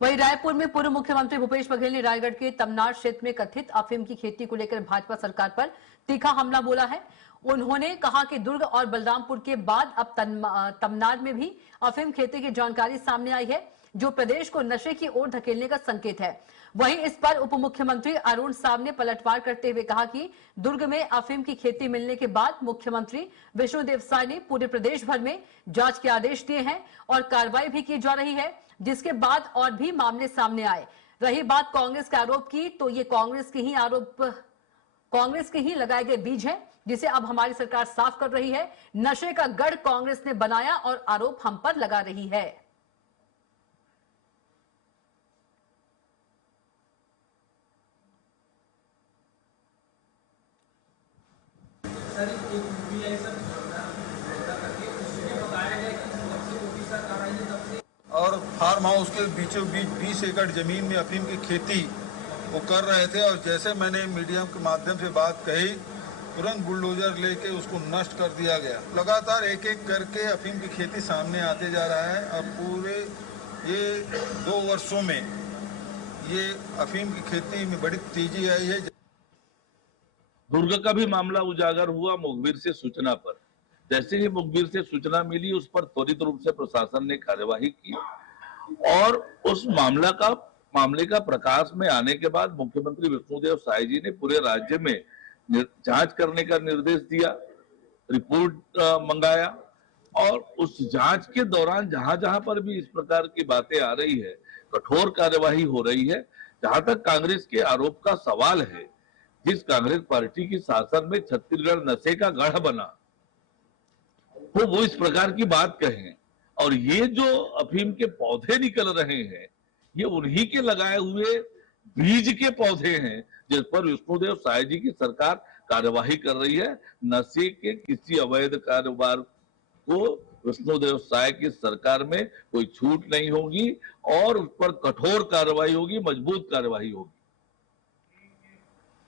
वहीं रायपुर में पूर्व मुख्यमंत्री भूपेश बघेल ने रायगढ़ के तमनार क्षेत्र में कथित अफीम की खेती को लेकर भाजपा सरकार पर तीखा हमला बोला है। उन्होंने कहा कि दुर्ग और बलरामपुर के बाद अब तमनार में भी अफीम खेती की जानकारी सामने आई है, जो प्रदेश को नशे की ओर धकेलने का संकेत है। वहीं इस पर उप मुख्यमंत्री अरुण साव ने पलटवार करते हुए कहा कि दुर्ग में अफीम की खेती मिलने के बाद मुख्यमंत्री विष्णुदेव साय ने पूरे प्रदेश भर में जांच के आदेश दिए हैं और कार्रवाई भी की जा रही है, जिसके बाद और भी मामले सामने आए। रही बात कांग्रेस के आरोप की, तो ये कांग्रेस के ही लगाए गए बीज है, जिसे अब हमारी सरकार साफ कर रही है। नशे का गढ़ कांग्रेस ने बनाया और आरोप हम पर लगा रही है। सर, एक मूवी है सर, करके उसमें बताया गया कि सबसे मोदी सरकार आई है तब से, और फार्म हाउस के बीचों बीच 20 एकड़ जमीन में अफीम की खेती वो कर रहे थे, और जैसे मैंने मीडिया के माध्यम से बात कही, तुरंत बुलडोजर लेके उसको नष्ट कर दिया गया। लगातार एक एक करके अफीम की खेती सामने आते जा रहा है, और पूरे ये 2 वर्षों में ये अफीम की खेती में बड़ी तेजी आई है। दुर्ग का भी मामला उजागर हुआ मुखबिर से सूचना पर। जैसे ही मुखबिर से सूचना मिली, उस पर त्वरित रूप से प्रशासन ने कार्यवाही की और उस मामले का प्रकाश में आने के बाद मुख्यमंत्री विष्णुदेव साय जी ने पूरे राज्य में जांच करने का निर्देश दिया, रिपोर्ट मंगाया, और उस जांच के दौरान जहां जहां पर भी इस प्रकार की बातें आ रही है, कठोर कार्यवाही हो रही है। जहां तक कांग्रेस के आरोप का सवाल है, जिस कांग्रेस पार्टी की शासन में छत्तीसगढ़ नशे का गढ़ बना, तो वो इस प्रकार की बात कहें, और ये जो अफीम के पौधे निकल रहे हैं, ये उन्हीं के लगाए हुए बीज के पौधे हैं, जिस पर विष्णुदेव साय जी की सरकार कार्यवाही कर रही है। नशे के किसी अवैध कारोबार को विष्णुदेव साय की सरकार में कोई छूट नहीं होगी और उस पर कठोर कार्रवाई होगी, मजबूत कार्रवाई होगी।